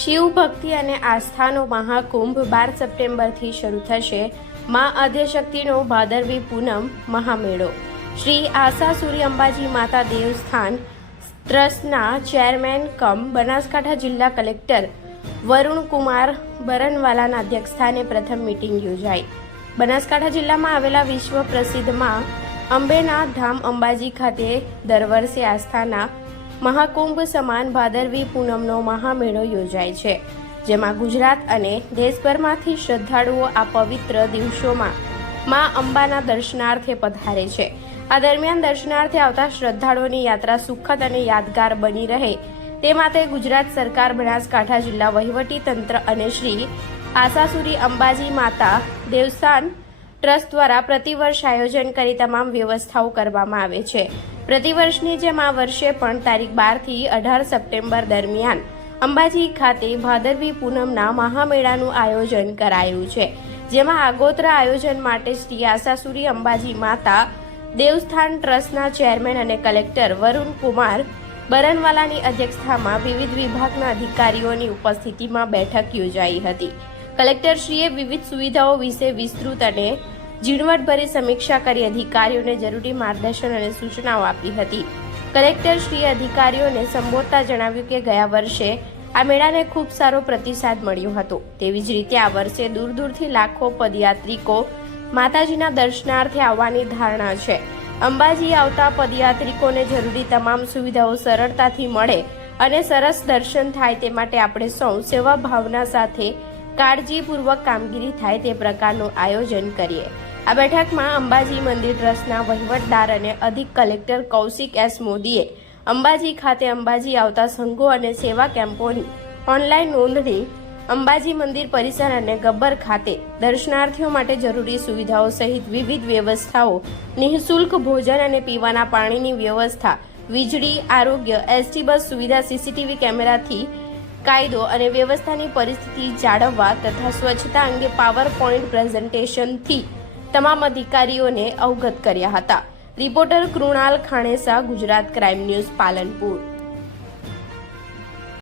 શિવ ભક્તિ અને આસ્થાનો મહાકુંભ બાર સપ્ટેમ્બરથી શરૂ થશે. મા આદ્યશક્તિનો ભાદરવી પૂનમ મહામેળો. શ્રી આશા સૂર્ય અંબાજી માતા દેવસ્થાન ટ્રસ્ટના ચેરમેન કમ બનાસકાંઠા જિલ્લા કલેક્ટર વરુણ કુમાર બરનવાલાના અધ્યક્ષસ્થાને પ્રથમ મિટિંગ યોજાઈ. બનાસકાંઠા જિલ્લામાં આવેલા વિશ્વ પ્રસિદ્ધમાં અંબેના ધામ અંબાજી ખાતે દર વર્ષે આસ્થાના મહાકુંભ સમાન ભાદરવી પૂનમનો મહામેળો યોજાય છે, જેમાં ગુજરાત અને દેશભરમાંથી શ્રદ્ધાળુઓ આ પવિત્ર દિવસોમાં મા અંબાના દર્શનાર્થે પધારે છે. આ દરમિયાન દર્શનાર્થે આવતા શ્રદ્ધાળુઓની યાત્રા સુખદ અને યાદગાર બની રહે. તે માટે ગુજરાત સરકાર, બનાસકાંઠા જિલ્લા વહીવટી તંત્ર અને શ્રી આશાસુરી અંબાજી માતા દેવસ્થાન ટ્રસ્ટ દ્વારા પ્રતિવર્ષ આયોજન કરી તમામ વ્યવસ્થાઓ કરવામાં આવે છે. પ્રતિવર્ષની જેમ આ વર્ષે પણ તારીખ બારથી અઢાર સપ્ટેમ્બર દરમિયાન અંબાજી ખાતે ભાદરવી પૂનમના મહામેળાનું આયોજન કરાયું છે, જેમાં આગોતરા આયોજન માટે શ્રી આશાસુરી અંબાજી માતા, દેવસ્થાન ટ્રસ્ટના ચેરમેન અને કલેક્ટર વરુણ કુમાર, બરનવાલાની અધ્યક્ષતામાં વિવિધ વિભાગના અધિકારીઓની ઉપસ્થિતિમાં બેઠક યોજાઈ હતી. કલેક્ટરશ્રીએ વિવિધ સુવિધાઓ વિશે વિસ્તૃત અને ઝીણવટભરી સમીક્ષા કરી અધિકારીઓને જરૂરી માર્ગદર્શન અને સૂચનાઓ આપી હતી. કલેક્ટરશ્રીએ અધિકારીઓને સંબોધતા જણાવ્યું કે ગયા વર્ષે આ મેળાને ખૂબ સારો પ્રતિસાદ મળ્યો હતો. તેવી જ રીતે આ વર્ષે દૂર દૂરથી લાખો પદયાત્રિકો માતાજીના દર્શનાર્થે આવવાની ધારણા છે. અંબાજી આવતા પદયાત્રિકોને જરૂરી તમામ સુવિધાઓ સરળતાથી મળે અને સરસ દર્શન થાય તે માટે આપણે સૌ સેવા ભાવના સાથે કાળજીપૂર્વક કામગીરી થાય તે પ્રકારનું આયોજન કરીએ. આ બેઠકમાં અંબાજી મંદિર ટ્રસ્ટના વહીવટદાર અને અધિક કલેક્ટર કૌશિક એસ મોદીએ અંબાજી ખાતે અંબાજી આવતા સંઘો અને સેવા કેમ્પોની ઓનલાઈન નોંધણી, અંબાજી મંદિર પરિસર અને ગબ્બર ખાતે દર્શનાર્થીઓ માટે જરૂરી સુવિધાઓ સહિત વિવિધ વ્યવસ્થાઓ, નિઃશુલ્ક ભોજન અને પીવાના પાણીની વ્યવસ્થા, વીજળી, આરોગ્ય, એસટી બસ સુવિધા, સીસીટીવી કેમેરાથી કાયદો અને વ્યવસ્થાની પરિસ્થિતિ જાળવવા તથા સ્વચ્છતા અંગે પાવર પોઈન્ટ પ્રેઝન્ટેશનથી તમામ અધિકારીઓને અવગત કર્યા હતા. Reporter Krunal Khanesa Gujarat crime news Palanpur.